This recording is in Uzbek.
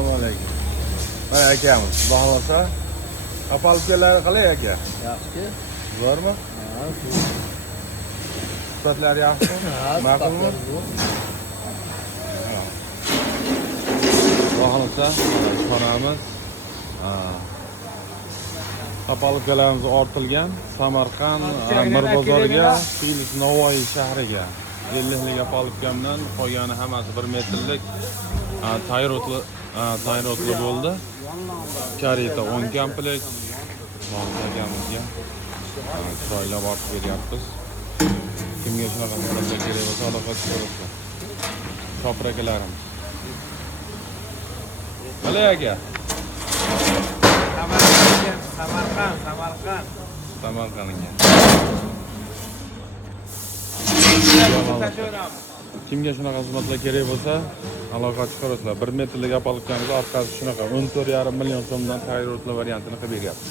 Assalomu alaykum. Mana akamiz, xudo xolasa. Kapalkalar qalay aka? Yaxshi. Bormi? Ha, Sifatlari yaxshimi? Ma'qulmi? Xudo xolasa, xonamiz. Kapalkalarimiz ortilgan Samarqand Mirbozorga, Filis Navoiy shahriga 50 lik kapalkamdan qo'ygani hammasi 1 metrlik tayrotli bo'ldi. Kareta 10 komplekt. Akamizga chiroylab ortib beryapmiz. Kimga shunaqa narsa kerak bo'lsa, aloqa qilasiz. Shopir akalarimiz. Qalay aka? Samarqandga. Kimga shunaqa xizmatlar kerak bo'lsa, aloqa chiqarasizlar. 1 metrlik apalkamiz orqasi shunaqa 14,5 million so'mdan tayrotli variantini qilib beryapmiz.